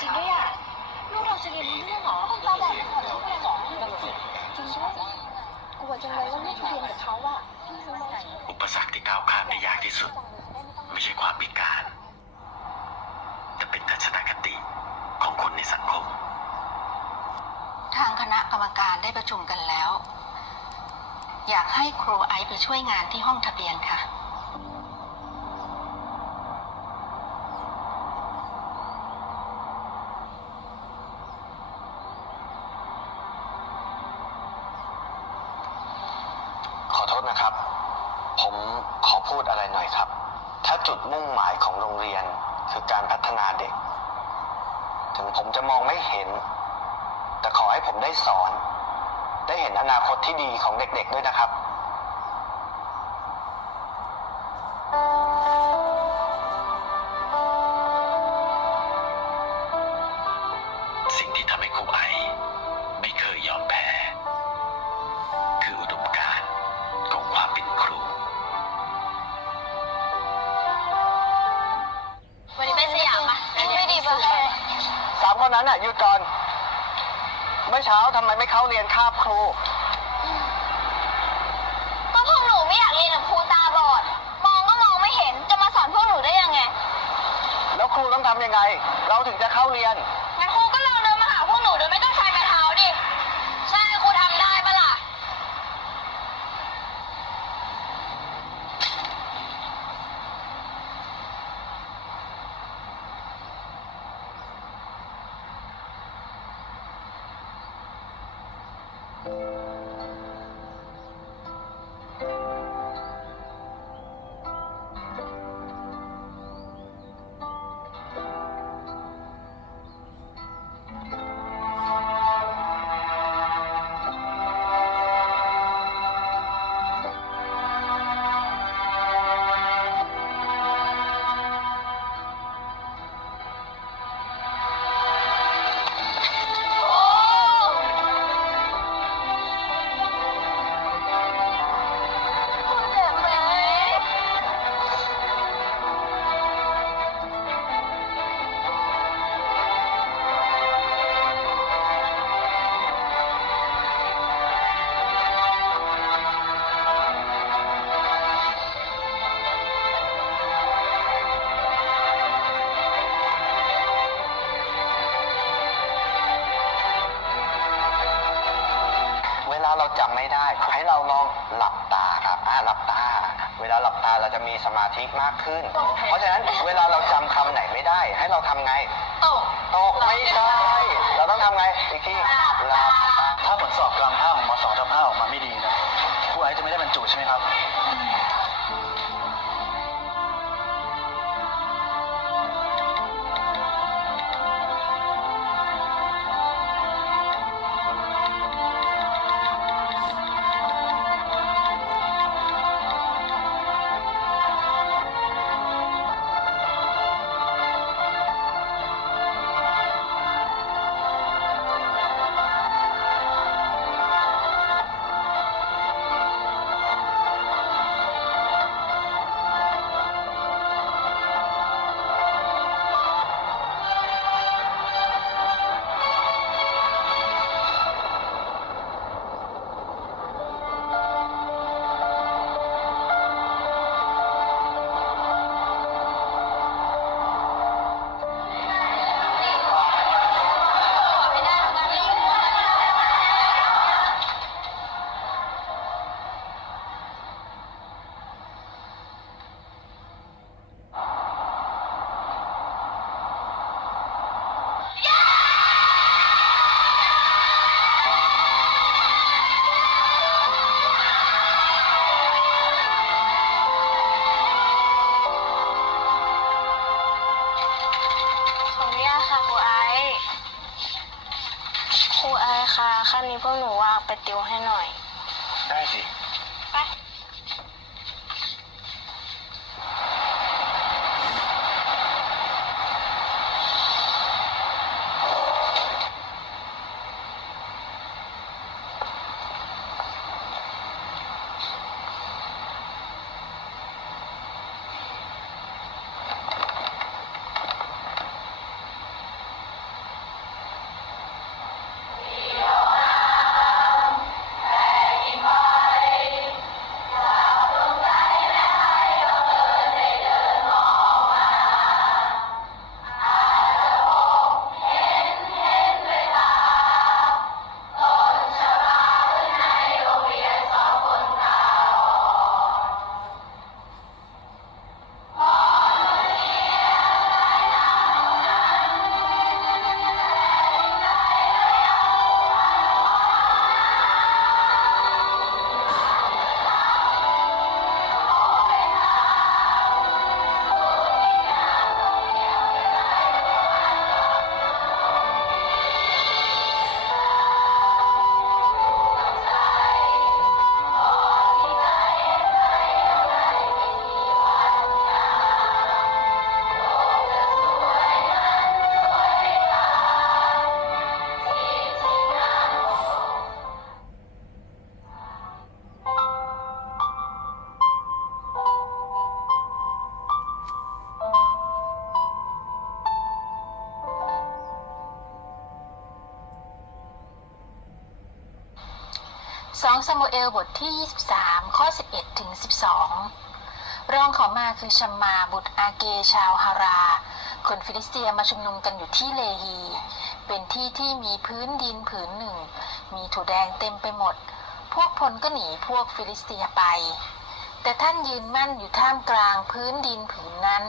จริงด้วยอะลูกเราจะเรียนรู้เรื่องเหรอครูตาบอดไม่ขอรู้เลยเหรอนั่นสิจริงด้วยกลัวจังเลยว่าลูกจะเรียนกับเขาอะพี่รู้ไหมอุปสรรคที่ก้าวข้ามได้ยากที่สุด ไม่ใช่ความพิการ แต่เป็นทัศนคติของคนในสังคม ทางคณะกรรมการได้ประชุมกันแล้ว อยากให้ครูไอซ์ไปช่วยงานที่ห้องทะเบียนค่ะ ขอโทษนะครับ ผมขอพูดอะไรหน่อยครับ ถ้าจุดมุ่งหมายของโรงเรียนคือการพัฒนาเด็ก ถึงผมจะมองไม่เห็น แต่ขอ ให้ผมได้สอน ได้เห็นอนาคตที่ดีของเด็กๆด้วยนะครับ เข้าเรียนคาบครู ก็พวกหนูไม่อยากเรียนกับครูตาบอด มองก็มองไม่เห็นจะมาสอนพวกหนูได้ยังไง แล้วครูต้องทำยังไง เราถึงจะเข้าเรียน งั้นครูก็ลองเดินมาหาพวกหนูโดยไม่ต้องใช้ไม้เท้าดิ ใช่ครูทำได้ปะล่ะ ค ตาเราจะมีสมาธิมากขึ้น เพราะฉะนั้นเวลาเราจำคำไหนไม่ได้ ให้เราทำไง ตก ตกไม่ใช่ เราต้องทำไงอีกทีหลับตา ถ้าผลสอบกลางภาคของมสองทับห้าออกมาไม่ดีนะครูไอซ์จะไม่ได้บรรจุใช่ไหมครับ ซามูเอลบทที่ 23 ข้อ 11 ถึง 12 รองขอมาคือชัมมาบุตรอาเกชาวฮารา คนฟิลิสเตียมาชุมนุมกันอยู่ที่เลฮี เป็นที่ที่มีพื้นดินผืนหนึ่ง มีถั่วแดงเต็มไปหมด พวกพลก็หนีพวกฟิลิสเตียไป แต่ท่านยืนมั่นอยู่ท่ามกลางพื้นดินผืนนั้น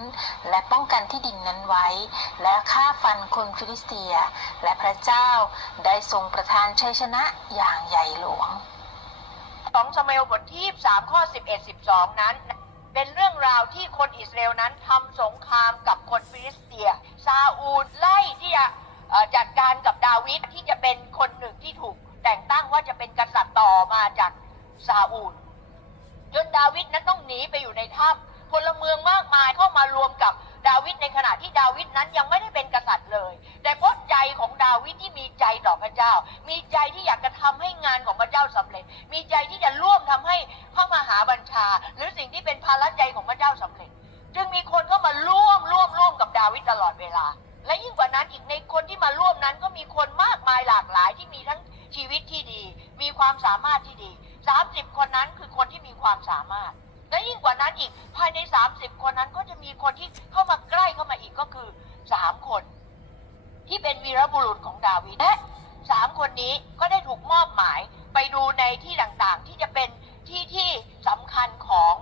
และป้องกันที่ดินนั้นไว้ และฆ่าฟันคนฟิลิสเตีย และพระเจ้าได้ทรงประทานชัยชนะอย่างใหญ่หลวง 2ซามูเอลบทที่23ข้อ11 12 นั้น เป็นเรื่องราวที่คนอิสราเอลนั้นทำสงครามกับคนฟิลิสเตีย ซาอูลไล่ที่จะจัดการกับดาวิดที่จะเป็นคนหนึ่งที่ถูกแต่งตั้งว่าจะเป็นกษัตริย์ต่อมาจากซาอูลจนดาวิดนั้นต้องหนีไปอยู่ในถ้ำพลเมืองมากมายเข้ามารวมกับ ดาวิดในขณะที่ดาวิดนั้นยังไม่ได้เป็นกษัตริย์เลย แต่เพราะใจของดาวิดที่มีใจต่อพระเจ้า มีใจที่อยากจะทำให้งานของพระเจ้าสำเร็จ มีใจที่จะร่วมทำให้พระมหาบัญชา หรือสิ่งที่เป็นภาระใจของพระเจ้าสำเร็จ จึงมีคนเข้ามาร่วมร่วมร่วมกับดาวิดตลอดเวลา และยิ่งกว่านั้นอีกในคนที่มาร่วมนั้นก็มีคนมากมายหลากหลายที่มีทั้งชีวิตที่ดี มีความสามารถที่ดี 30 คนนั้นคือคนที่มีความสามารถ และยิ่งกว่านั้นอีกภายใน 30 คนนั้นก็จะมีคนที่เข้ามาใกล้เข้ามาอีกก็คือ3คน ที่เป็นวีรบุรุษของดาวิดและสามคนนี้ก็ได้ถูกมอบหมายไปดูในที่ต่างๆ ที่จะเป็นที่ที่สำคัญของ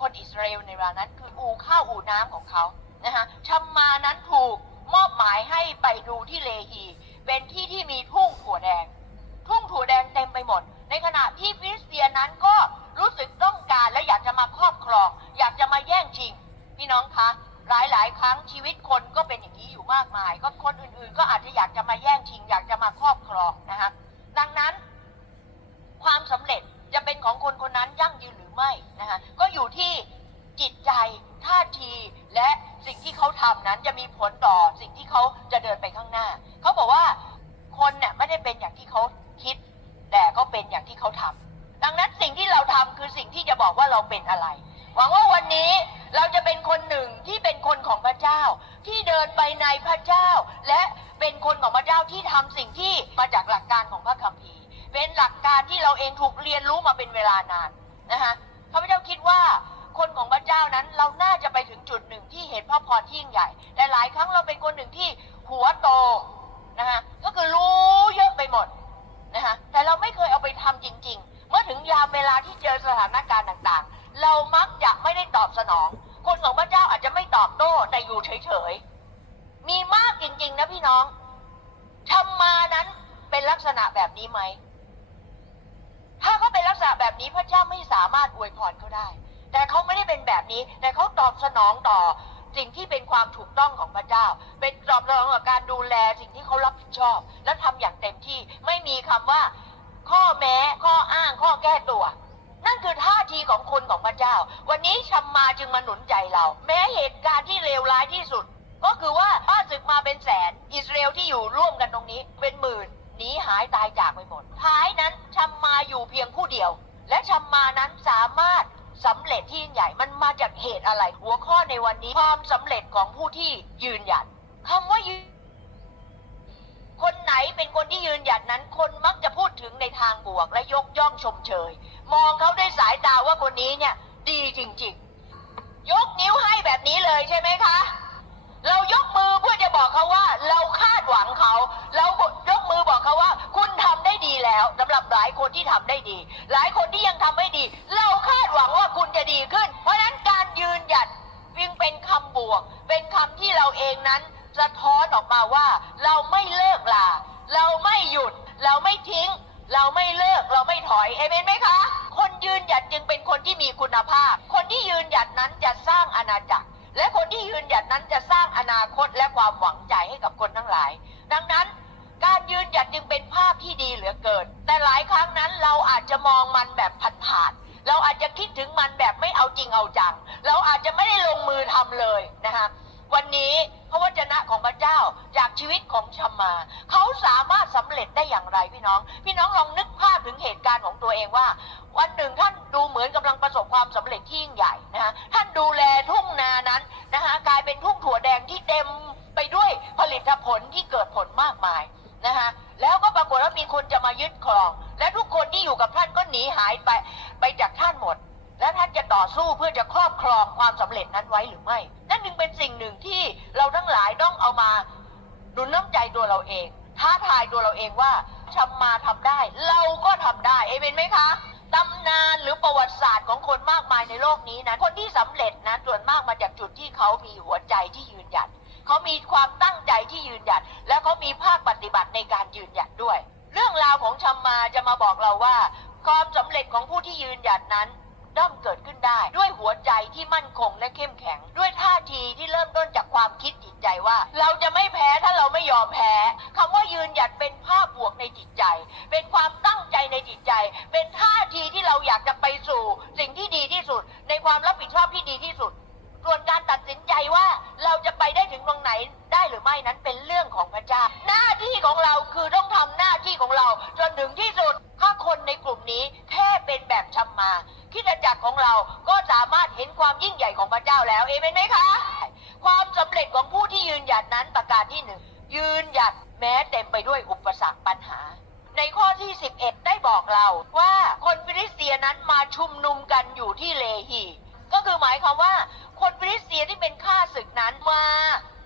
คนอิสราเอลในเวลานั้น คืออู่ข้าวอู่น้ำของเขานะคะชัมมานั้นถูกมอบหมายให้ไปดูที่เลฮี เป็นที่ที่มีทุ่งถั่วแดง ทุ่งถั่วแดงเต็มไปหมด ในขณะที่ฟิลิสเตียนั้นก็ รู้สึกต้องการและอยากจะมาครอบครอง อยากจะมาแย่งชิง พี่น้องคะหลายหลายๆครั้งชีวิตคนก็เป็นอย่างนี้อยู่มากมาย ก็คนอื่นๆ ก็อาจจะอยากจะมาแย่งชิง อยากจะมาครอบครองนะคะดังนั้น ความสำเร็จจะเป็นของคนคนนั้นยั่งยืนหรือไม่นะคะก็อยู่ที่จิตใจท่าทีและสิ่งที่เขาทำนั้นจะมีผลต่อสิ่งที่เขาจะเดินไปข้างหน้า เขาบอกว่าคนเนี่ยไม่ได้เป็นอย่างที่เขาคิด แต่ก็เป็นอย่างที่เขาทำ ดังนั้นสิ่งที่เราทำคือสิ่งที่จะบอกว่าเราเป็นอะไร หวังว่าวันนี้เราจะเป็นคนหนึ่งที่เป็นคนของพระเจ้า ที่เดินไปในพระเจ้า และเป็นคนของพระเจ้าที่ทำสิ่งที่มาจากหลักการของพระคัมภีร์ เป็นหลักการที่เราเองถูกเรียนรู้มาเป็นเวลานานนะคะข้าพเจ้าคิดว่าคนของพระเจ้านั้นเราน่าจะไปถึงจุดหนึ่งที่เห็นพระพรที่ยิ่งใหญ่ แต่หลายครั้งเราเป็นคนหนึ่งที่หัวโตนะคะก็คือรู้เยอะไปหมดนะคะแต่เราไม่เคยเอาไปทำจริง ๆ มื่อถึงยามเวลาที่เจอสถานการณ์ต่างๆ เรามักจะไม่ได้ตอบสนอง คนของพระเจ้าอาจจะไม่ตอบโต้แต่อยู่เฉยๆ มีมากจริงๆนะพี่น้องทำมานั้นเป็นลักษณะแบบนี้ไหม ถ้าเขาเป็นลักษณะแบบนี้พระเจ้าไม่สามารถอวยพรเขาได้ แต่เขาไม่ได้เป็นแบบนี้ แต่เขาตอบสนองต่อสิ่งที่เป็นความถูกต้องของพระเจ้า เป็นตอบสนองต่อการดูแลสิ่งที่เขารับผิดชอบ และทำอย่างเต็มที่ไม่มีคำว่า ข้อแม้ ข้ออ้าง ข้อแก้ตัว นั่นคือท่าทีของคนของพระเจ้า วันนี้ชัมมาจึงมาหนุนใจเรา แม้เหตุการณ์ที่เลวร้ายที่สุด ก็คือว่าบ้าศึกมาเป็นแสน อิสราเอลที่อยู่ร่วมกันตรงนี้ เป็นหมื่นหนีหายตายจากไปหมดท้ายนั้นชัมมาอยู่เพียงผู้เดียว และชัมมานั้นสามารถสำเร็จที่ยิ่งใหญ่มันมาจากเหตุอะไรหัวข้อในวันนี้ความสำเร็จของผู้ที่ยืนหยัดคำว่ายืน คนไหนเป็นคนที่ยืนหยัดนั้น คนมักจะพูดถึงในทางบวกและยกย่องชมเชย มองเขาด้วยสายตาว่าคนนี้เนี่ย ดีจริง ๆ ยกนิ้วให้แบบนี้เลยใช่ไหมคะ เรายกมือเพื่อจะบอกเขาว่า เราคาดหวังเขา เรายกมือบอกเขาว่า คุณทำได้ดีแล้วสำหรับหลายคนที่ทำได้ดี หลายคนที่ยังทำไม่ดี เราคาดหวังว่าคุณจะดีขึ้น เพราะฉะนั้นการยืนหยัดจึงเป็นคำบวก เป็นคำที่เราเองนั้น สะท้อนออกมาว่า เราไม่เลิกลาเราไม่หยุด เราไม่ทิ้ง เราไม่เลิกเราไม่ถอยเอเมนไหมคะ คนยืนหยัดจึงเป็นคนที่มีคุณภาพ คนที่ยืนหยัดนั้นจะสร้างอาณาจักร และคนที่ยืนหยัดนั้นจะสร้างอนาคตและความหวังใจให้กับคนทั้งหลาย ดังนั้นการยืนหยัดจึงเป็นภาพที่ดีเหลือเกิน แต่หลายครั้งนั้นเราอาจจะมองมันแบบผันผ่าน เราอาจจะคิดถึงมันแบบไม่เอาจริงเอาจัง เราอาจจะไม่ได้ลงมือทำเลยนะคะ วันนี้พระวจนะของพระเจ้าจากชีวิตของชมมาเขาสามารถสำเร็จได้อย่างไรพี่น้อง พี่น้องลองนึกภาพถึงเหตุการณ์ของตัวเองว่า วันหนึ่งท่านดูเหมือนกำลังประสบความสำเร็จที่ยิ่งใหญ่นะคะท่านดูแลทุ่งนานั้นนะคะกลายเป็นทุ่งถั่วแดงที่เต็มไปด้วยผลิตผลที่เกิดผลมากมายนะคะแล้วก็ปรากฏว่ามีคนจะมายึดครอง และทุกคนที่อยู่กับท่านก็หนีหายไปไปจากท่านหมด และท่านจะต่อสู้เพื่อจะครอบครองความสำเร็จนั้นไว้หรือไม่ นั่นจึงเป็นสิ่งหนึ่งที่เราทั้งหลายต้องเอามาหนุนน้ำใจตัวเราเอง ท้าทายตัวเราเองว่าทำมาทำได้ เราก็ทำได้ เอเมนไหมคะตำนานหรือประวัติศาสตร์ของคนมากมายในโลกนี้นะคนที่สำเร็จนะส่วนมากมาจากจุดที่เขามีหัวใจที่ยืนหยัดเขามีความตั้งใจที่ยืนหยัด แล้วเขามีภาคปฏิบัติในการยืนหยัดด้วย เรื่องราวของชัมมาจะมาบอกเราว่า ความสำเร็จของผู้ที่ยืนหยัดนั้น ย่อมเกิดขึ้นได้ ด้วยหัวใจที่มั่นคงและเข้มแข็ง ด้วยท่าทีที่เริ่มต้นจากความคิดจิตใจว่า เราจะไม่แพ้ถ้าเราไม่ยอมแพ้คำว่ายืนหยัดเป็นภาพบวกในจิตใจ เป็นความตั้งใจในจิตใจ เป็นท่าทีที่เราอยากจะไปสู่ สิ่งที่ดีที่สุด ในความรับผิดชอบที่ดีที่สุด ส่วนการตัดสินใจว่าเราจะไปได้ถึงตรงไหนได้หรือไม่นั้นเป็นเรื่องของพระเจ้า หน้าที่ของเราคือต้องทำหน้าที่ของเราจนถึงที่สุดถ้าคนในกลุ่มนี้แค่เป็นแบบชำมา คริดจักรของเราก็สามารถเห็นความยิ่งใหญ่ของพระเจ้าแล้วเอเมนไหมคะ ความสำเร็จของผู้ที่ยืนหยัดนั้นประการที่หนึ่งยืนหยัดแม้เต็มไปด้วยอุปสรรคปัญหา ในข้อที่ 11 ได้บอกเราว่าคนฟิลิสเตียนั้นมาชุมนุมกันอยู่ที่เลฮีก็คือหมายความว่า คนฟิลิสเตียที่เป็นข้าศึกนั้นมา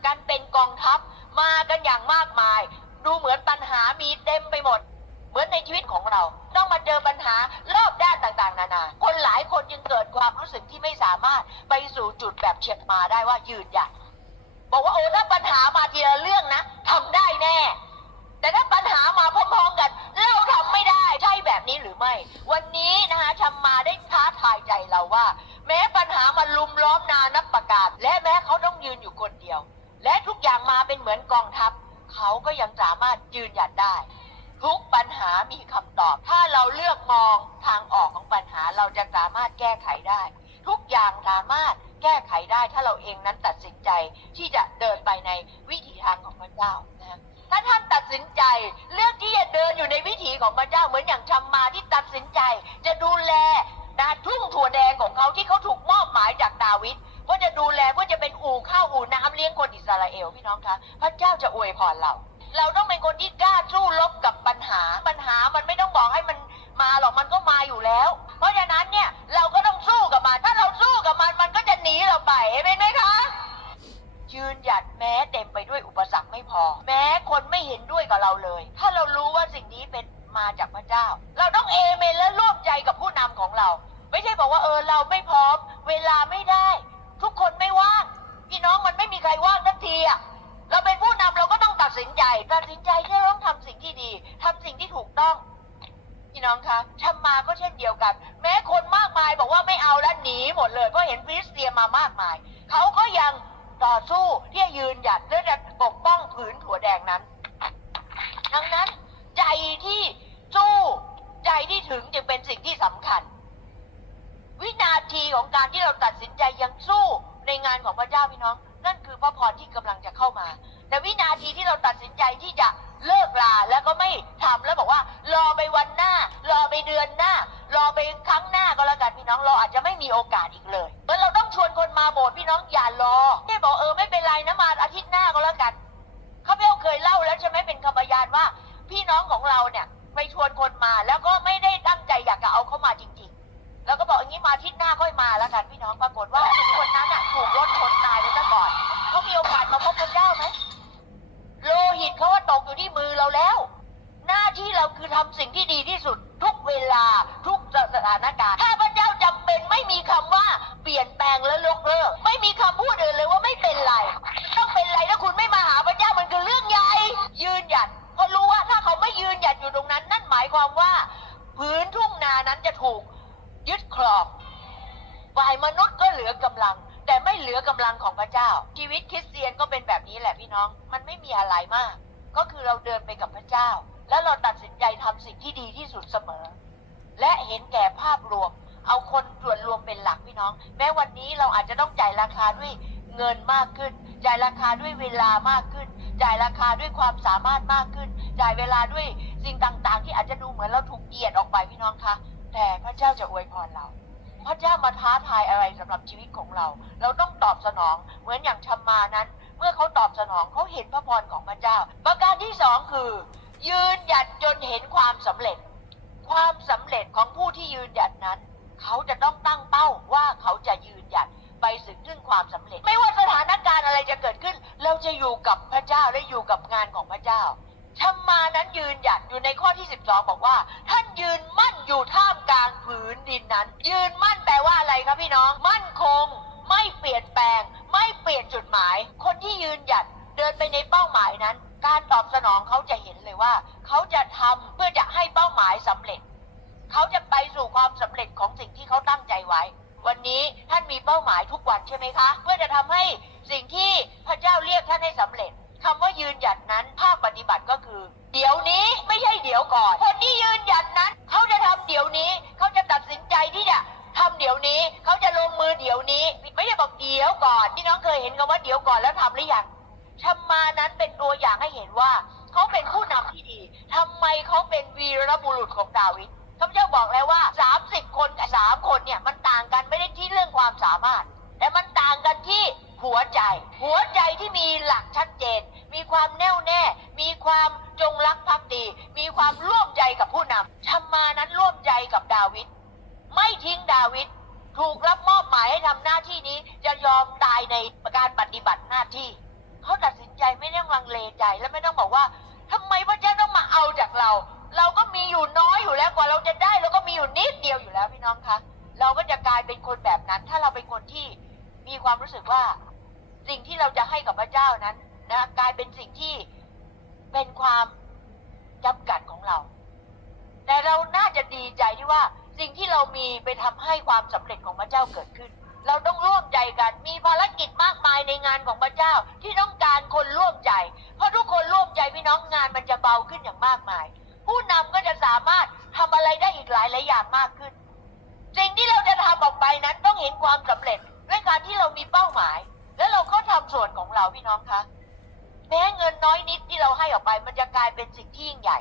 กันเป็นกองทัพ มากันอย่างมากมาย ดูเหมือนปัญหามีเต็มไปหมด มือนในชีวิตของเรา ต้องมาเจอปัญหารอบด้านต่างๆ นานา คนหลายคนจึงเกิดความรู้สึกที่ไม่สามารถไปสู่จุดแบบเฉียดมาได้ว่ายืนหยัดบอกว่าโอ้ถ้าปัญหามาทีละเรื่องนะทำได้แน่ แต่ถ้าปัญหามาพร้อมๆกัน เราทำไม่ได้ใช่แบบนี้หรือไม่ วันนี้นะคะชำมาได้ท้าทายใจเราว่า แม้ปัญหามันลุมล้อมนานับประการ และแม้เขาต้องยืนอยู่คนเดียว และทุกอย่างมาเป็นเหมือนกองทัพ เขาก็ยังสามารถยืนหยัดได้ ทุกปัญหามีคำตอบ ถ้าเราเลือกมองทางออกของปัญหาเราจะสามารถแก้ไขได้ ทุกอย่างสามารถแก้ไขได้ถ้าเราเองนั้นตัดสินใจที่จะเดินไปในวิถีทางของพระเจ้านะถ้าท่านตัดสินใจเลือกที่จะเดินอยู่ในวิถีของพระเจ้าเหมือนอย่างชำมมาที่ตัดสินใจ จะดูแลนะทุ่งถั่วแดงของเขาที่เขาถูกมอบหมายจากดาวิดว่าจะดูแลเพื่อจะเป็นอู่ข้าวอู่น้ำเลี้ยงคนอิสราเอลพี่น้องคะพระเจ้าจะอวยพรเรา เราต้องเป็นคนที่กล้าสู้รบกับปัญหา ปัญหามันไม่ต้องบอกให้มันมาหรอกมันก็มาอยู่แล้ว เพราะฉะนั้นเนี่ยเราก็ต้องสู้กับมัน ถ้าเราสู้กับมันมันก็จะหนีเราไปเห็นไหมคะยืนหยัดแม้เต็มไปด้วยอุปสรรคไม่พอ แม้คนไม่เห็นด้วยกับเราเลย ถ้าเรารู้ว่าสิ่งนี้เป็นมาจากพระเจ้า เราต้องเอเมนและร่วมใจกับผู้นำของเรา ไม่ใช่บอกว่าเออเราไม่พร้อม เวลาไม่ได้ ทุกคนไม่ว่างพี่น้องมันไม่มีใครว่างทักทีอะ เราเป็นผู้นำเราก็ต้องตัดสินใจ ตัดสินใจที่ต้องทำสิ่งที่ดีทำสิ่งที่ถูกต้อง พี่น้องคะชำมาก็เช่นเดียวกัน แม้คนมากมายบอกว่าไม่เอาแล้วหนีหมดเลยเพราะเห็นฟิลิสเตียมามากมาย เขาก็ยังต่อสู้ที่จะยืนหยัดเพื่อจะปกป้องผืนถั่วแดงนั้น ดังนั้นใจที่สู้ใจที่ถึงจึงเป็นสิ่งที่สำคัญ วินาทีของการที่เราตัดสินใจยังสู้ในงานของพระเจ้าพี่น้อง นั่นคือพระพรที่กำลังจะเข้ามา แต่วินาทีที่เราตัดสินใจที่จะเลิกลาแล้วก็ไม่ทำแล้วบอกว่า รอไปวันหน้า รอไปเดือนหน้า รอไปครั้งหน้าก็แล้วกันพี่น้องเราอาจจะไม่มีโอกาสอีกเลยเพราะเราต้องชวนคนมาโบสถ์พี่น้องอย่ารอไม่บอกเออไม่เป็นไรนะมาอาทิตย์หน้าก็แล้วกันข้าพเจ้าเคยเล่าแล้วใช่ไหมเป็นคำพยานว่า พี่น้องของเราเนี่ยไปชวนคนมาแล้วก็ไม่ได้ตั้งใจอยากจะเอาเข้ามาจริง แล้วก็บอกอย่างนี้มาทิศหน้าค่อยมาแล้วกันพี่น้องปรากฏว่าคนนั้นอะถูกรถชนตายไปซะก่อนเขามีโอกาสมาพบพระเจ้าไหมโลหิตเขาว่าตกอยู่ที่มือเราแล้ว หน้าที่เราคือทำสิ่งที่ดีที่สุดาด้วยเวลามากขึ้น จ่ายราคาด้วยความสามารถมากขึ้น จ่ายเวลาด้วยสิ่งต่างๆ ที่อาจจะดูเหมือนเราถูกเหยียดออกไปพี่น้องคะแต่พระเจ้าจะอวยพรเรา พระเจ้ามาท้าทายอะไรสำหรับชีวิตของเรา เราต้องตอบสนองเหมือนอย่างชัมมานั้น เมื่อเขาตอบสนองเขาเห็นพระพรของพระเจ้า ประการที่สองคือ ยืนหยัดจนเห็นความสำเร็จ ความสำเร็จของผู้ที่ยืนหยัดนั้น เขาจะต้องตั้งเป้าว่าเขาจะยืนหยัด ไปถึงซึ่งความสำเร็จ ไม่ว่าสถานการณ์อะไรจะเกิดขึ้น เราจะอยู่กับพระเจ้าและอยู่กับงานของพระเจ้าชัมมานั้นยืนหยัดอยู่ในข้อที่ 12 บอกว่า ท่านยืนมั่นอยู่ท่ามกลางผืนดินนั้น ยืนมั่นแปลว่าอะไรครับพี่น้อง มั่นคง ไม่เปลี่ยนแปลง ไม่เปลี่ยนจุดหมาย คนที่ยืนหยัดเดินไปในเป้าหมายนั้น การตอบสนองเขาจะเห็นเลยว่า เขาจะทำเพื่อจะให้เป้าหมายสำเร็จ เขาจะไปสู่ความสำเร็จของสิ่งที่เขาตั้งใจไว้ วันนี้ท่านมีเป้าหมายทุกวันใช่ไหมคะ เพื่อจะทำให้สิ่งที่พระเจ้าเรียกท่านให้สำเร็จคำว่ายืนหยัดนั้นภาคปฏิบัติก็คือ เดี๋ยวนี้ไม่ใช่เดี๋ยวก่อน คนที่ยืนหยัดนั้น เขาจะทำเดี๋ยวนี้เขาจะตัดสินใจที่จะทำเดี๋ยวนี้เขาจะลงมือเดี๋ยวนี้ ไม่ได้บอกเดี๋ยวก่อนพี่น้องเคยเห็นคำว่าเดี๋ยวก่อนแล้วทำหรือยังชัมมานั้นเป็นตัวอย่างให้เห็นว่า เขาเป็นผู้นำที่ดีทำไมเขาเป็นวีรบุรุษของดาวิดข้าพเจ้าบอกแล้วว่า 30 คนกับสามคนเนี่ยมัน เรื่องความสามารถ แต่มันต่างกันที่หัวใจ หัวใจที่มีหลักชัดเจน มีความแน่วแน่ มีความจงรักภักดี มีความร่วมใจกับผู้นำชัมมานั้นร่วมใจกับดาวิดไม่ทิ้งดาวิดถูกรับมอบหมายให้ทำหน้าที่นี้จะยอมตายในการปฏิบัติหน้าที่เขาตัดสินใจไม่ต้องลังเลใจและไม่ต้องบอกว่าทำไมพระเจ้าต้องมาเอาจากเรา เราก็มีอยู่น้อยอยู่แล้วกว่าเราจะได้เราก็มีอยู่นิดเดียวอยู่แล้วพี่น้องคะ เราก็จะกลายเป็นคนแบบนั้น ถ้าเราเป็นคนที่มีความรู้สึกว่า สิ่งที่เราจะให้กับพระเจ้านั้นนะกลายเป็นสิ่งที่เป็นความจำกัดของเรา แต่เราน่าจะดีใจที่ว่าสิ่งที่เรามีไปทำให้ความสำเร็จของพระเจ้าเกิดขึ้น เราต้องร่วมใจกันมีภารกิจมากมายในงานของพระเจ้าที่ต้องการคนร่วมใจ เพราะทุกคนร่วมใจพี่น้องงานมันจะเบาขึ้นอย่างมากมาย ผู้นำก็จะสามารถทำอะไรได้อีกหลายหลายอย่างมากขึ้น สิ่งที่เราจะทำออกไปนั้นต้องเห็นความสำเร็จด้วยการที่เรามีเป้าหมาย แล้วเราก็ทำส่วนของเราพี่น้องคะแม้เงินน้อยนิดที่เราให้ออกไปมันจะกลายเป็นสิ่งที่ยิ่งใหญ่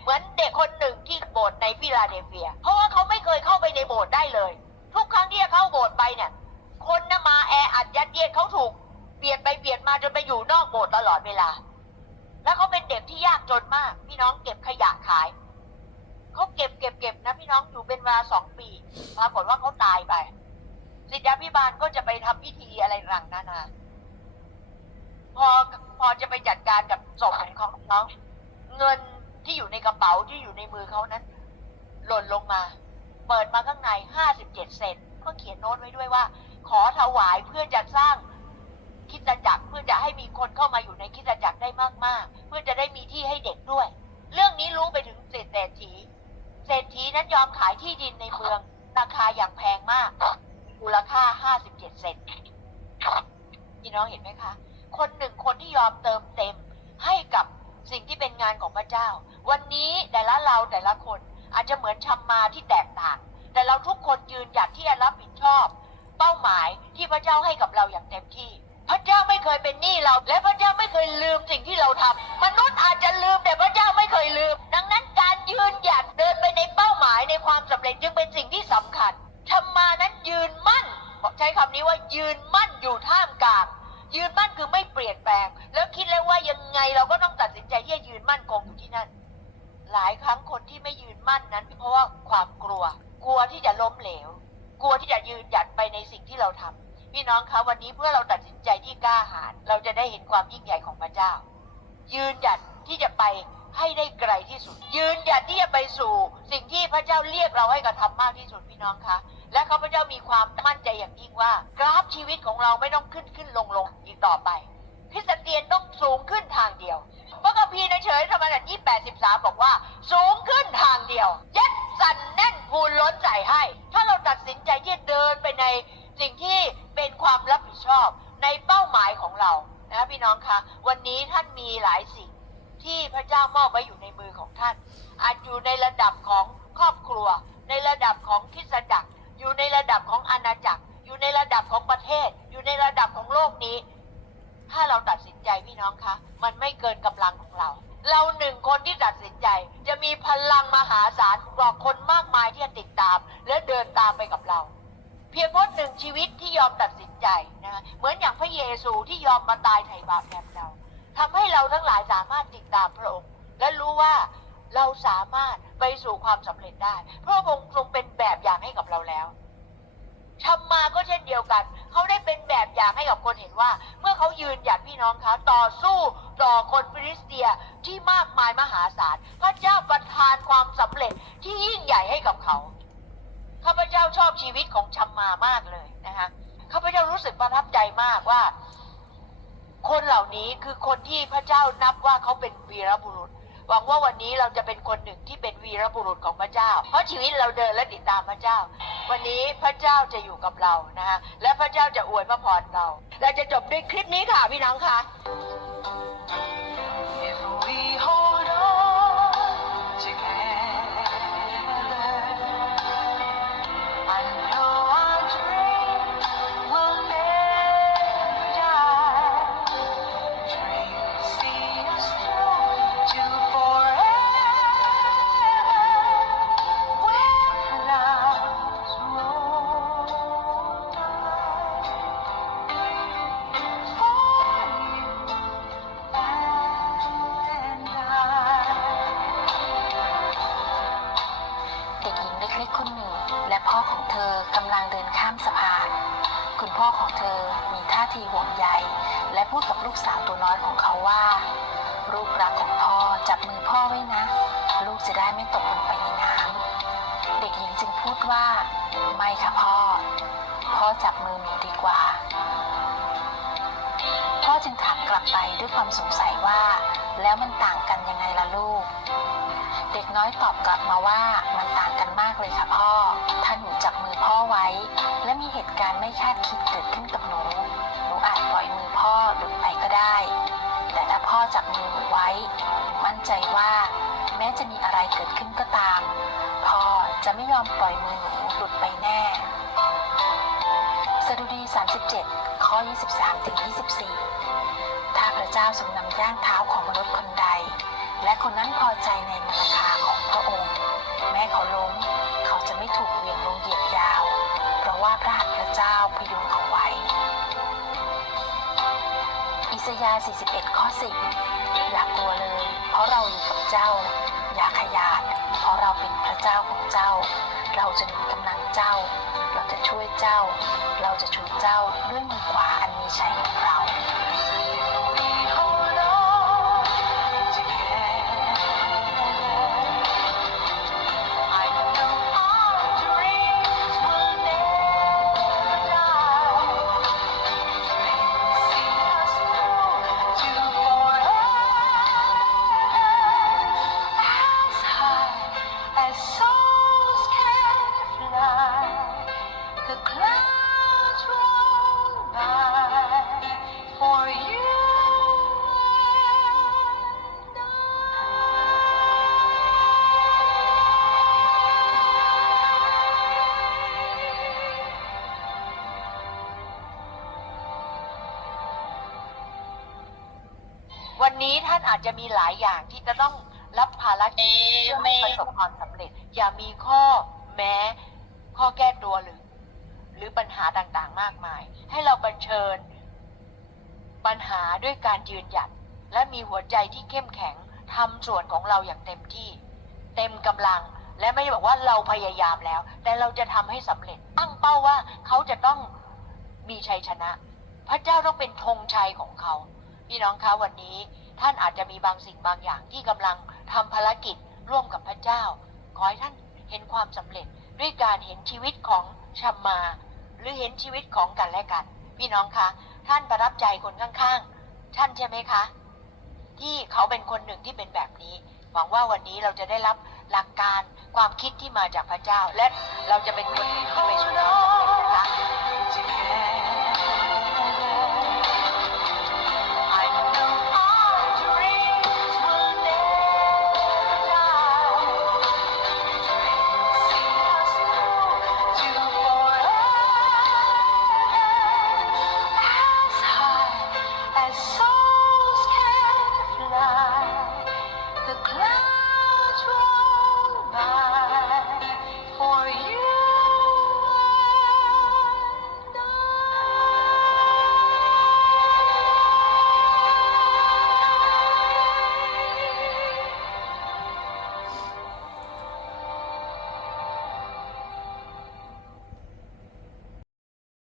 เหมือนเด็กคนหนึ่งที่โบสถ์ในฟิลาเดลเฟีย เพราะว่าเขาไม่เคยเข้าไปในโบสถ์ได้เลย ทุกครั้งที่จะเข้าโบสถ์ไปเนี่ย คนน่ะมาแออัดยัดเยียดเขาถูกเปลี่ยนไปเปลี่ยนมาจนไปอยู่นอกโบสถ์ตลอดเวลา แล้วเขาเป็นเด็กที่ยากจนมาก พี่น้องเก็บขยะขาย เขาเก็บเก็บเก็บนะพี่น้องอยู่เป็นเวลาสองปีปรากฏว่าเขาตายไปศิษยาพิบาลก็จะไปทำพิธีอะไรต่างๆนานาพอพอจะไปจัดการกับศพของเขาเขาเงินที่อยู่ในกระเป๋าที่อยู่ในมือเขานั้น หล่นลงมา เปิดมาข้างในห้าสิบเจ็ดเซนก็เขียนโน้ตไว้ด้วยว่า ขอถวายเพื่อจะสร้างคิดจักรเพื่อจะให้มีคนเข้ามาอยู่ในคิดจักรได้มากๆ เพื่อจะได้มีที่ให้เด็กด้วย เรื่องนี้รู้ไปถึงเศรษฐี เศรษฐีนั้นยอมขายที่ดินในเมือง ราคาอย่างแพงมาก มูลค่าห้าสิบเจ็ดเซนพี่น้องเห็นไหมคะ คนหนึ่งคนที่ยอมเติมเต็มให้กับสิ่งที่เป็นงานของพระเจ้า วันนี้แต่ละเราแต่ละคนอาจจะเหมือนชัมมาที่แตกต่าง แต่เราทุกคนยืนหยัดที่จะรับผิดชอบ เป้าหมายที่พระเจ้าให้กับเราอย่างเต็มที่ ระเจ้าไม่เคยเป็นหนี้เรา และพระเจ้าไม่เคยลืมสิ่งที่เราทำมนุษย์อาจจะลืมแต่พระเจ้าไม่เคยลืม ดังนั้นการยืนหยัดเดินไปในเป้าหมายในความสำเร็จจึงเป็นสิ่งที่สำคัญชัมมานั้นยืนมั่นใช้คำนี้ว่ายืนมั่นอยู่ท่ามกลางยืนมั่นคือไม่เปลี่ยนแปลง แล้วคิดเลยว่ายังไงเราก็ต้องตัดสินใจที่จะยืนมั่นคงอยู่ที่นั่น หลายครั้งคนที่ไม่ยืนมั่นนั้น เพราะว่าความกลัว กลัวที่จะล้มเหลว กลัวที่จะยืนหยัดไปในสิ่งที่เราทำ พี่น้องคะวันนี้เพื่อเราตัดสินใจที่กล้าหาญเราจะได้เห็นความยิ่งใหญ่ของพระเจ้า ยืนหยัดที่จะไปให้ได้ไกลที่สุด ยืนหยัดที่จะไปสู่ สิ่งที่พระเจ้าเรียกเราให้กระทำมากที่สุดพี่น้องคะและข้าพเจ้ามีความมั่นใจอย่างยิ่งว่า กราฟชีวิตของเราไม่ต้องขึ้นขึ้นลงลงอีกต่อไปคริสเตียนต้องสูงขึ้นทางเดียวพระคัมภีร์ในเฉยธรรมนัตที่83 บอกว่า สูงขึ้นทางเดียวยัดสันแน่นพูนล้นใส่ให้ ถ้าเราตัดสินใจที่เดินไปใน สิ่งที่เป็นความรับผิดชอบในเป้าหมายของเรานะพี่น้องคะวันนี้ท่านมีหลายสิ่งที่พระเจ้ามอบไว้อยู่ในมือของท่าน อาจอยู่ในระดับของครอบครัว ในระดับของคริสตจักร อยู่ในระดับของอาณาจักร อยู่ในระดับของประเทศ อยู่ในระดับของโลกนี้ ถ้าเราตัดสินใจพี่น้องคะมันไม่เกินกำลังของเรา เราหนึ่งคนที่ตัดสินใจ จะมีพลังมหาศาลกว่าคนมากมายที่จะติดตาม และเดินตามไปกับเรา เพียงเพราะหนึ่งชีวิตที่ยอมตัดสินใจนะคะเหมือนอย่างพระเยซูที่ยอมมาตายไถ่บาปแทนเราทำให้เราทั้งหลายสามารถติดตามพระองค์ และรู้ว่าเราสามารถไปสู่ความสำเร็จได้เพราะพระองค์ทรงเป็นแบบอย่างให้กับเราแล้วชัมมาก็เช่นเดียวกัน เขาได้เป็นแบบอย่างให้กับคนเห็นว่า เมื่อเขายืนหยัดพี่น้องคะต่อสู้ต่อคนฟิลิสเตียที่มากมายมหาศาล พระเจ้าประทานความสำเร็จที่ยิ่งใหญ่ให้กับเขา ข้าพเจ้าชอบชีวิตของชัมมามากเลยนะคะข้าพเจ้ารู้สึกประทับใจมากว่า คนเหล่านี้คือคนที่พระเจ้านับว่าเขาเป็นวีรบุรุษ หวังว่าวันนี้เราจะเป็นคนหนึ่งที่เป็นวีรบุรุษของพระเจ้า เพราะชีวิตเราเดินและติดตามพระเจ้า วันนี้พระเจ้าจะอยู่กับเรานะคะและพระเจ้าจะอวยพระพรเรา เราจะจบด้วยคลิปนี้ค่ะพี่น้องค่ะ แล้วมันต่างกันยังไงล่ะลูก เด็กน้อยตอบกลับมาว่ามันต่างกันมากเลยค่ะพ่อ ถ้าหนูจับมือพ่อไว้ และมีเหตุการณ์ไม่คาดคิดเกิดขึ้นกับหนู หนูอาจปล่อยมือพ่อหลุดไปก็ได้ แต่ถ้าพ่อจับมือหนูไว้ มั่นใจว่า แม้จะมีอะไรเกิดขึ้นก็ตาม พ่อจะไม่ยอมปล่อยมือหนูหลุดไปแน่สดุดี 37 ข้อ 23ถึง24 ถ้าพระเจ้าทรงนำย่างเท้าของมนุษย์คนใด และคนนั้นพอใจในมรคาของพระองค์ แม้เขาล้มเขาจะไม่ถูกเหวี่ยงลงเหยียบยาว เพราะว่าพระหัตถ์พระเจ้าพยุงเขาไว้ อิสยาห์ 41 ข้อ 10 อย่ากลัวเลย เพราะเราอยู่กับเจ้า อย่าขยาด เพราะเราเป็นพระเจ้าของเจ้า เราจะหนุนกำลังเจ้า เราจะช่วยเจ้า เราจะชูเจ้าด้วยมือขวาอันมีชัยของเรา วันนี้ท่านอาจจะมีหลายอย่างที่จะต้องรับภารกิจเพื่อให้ประสบความสำเร็จ อย่ามีข้อแม้ข้อแก้ตัวหรือ หรือปัญหาต่างๆมากมาย ให้เราบัญเชิญ ปัญหาด้วยการยืนหยัด และมีหัวใจที่เข้มแข็งทำส่วนของเราอย่างเต็มที่ เต็มกำลังและไม่ได้บอกว่าเราพยายามแล้ว แต่เราจะทำให้สำเร็จ ตั้งเป้าว่าเขาจะต้องมีชัยชนะ พระเจ้าต้องเป็นธงชัยของเขา พี่น้องคะวันนี้ท่านอาจจะมีบางสิ่งบางอย่างที่กำลังทำภารกิจร่วมกับพระเจ้า ขอให้ท่านเห็นความสำเร็จด้วยการเห็นชีวิตของชัมมา หรือเห็นชีวิตของกันและกัน พี่น้องคะ ท่านประทับใจคนข้างๆ ท่านใช่ไหมคะ ที่เขาเป็นคนหนึ่งที่เป็นแบบนี้ หวังว่าวันนี้เราจะได้รับหลักการความคิดที่มาจากพระเจ้า และเราจะเป็นคนหนึ่งที่ไปสู่ความสำเร็จนะคะ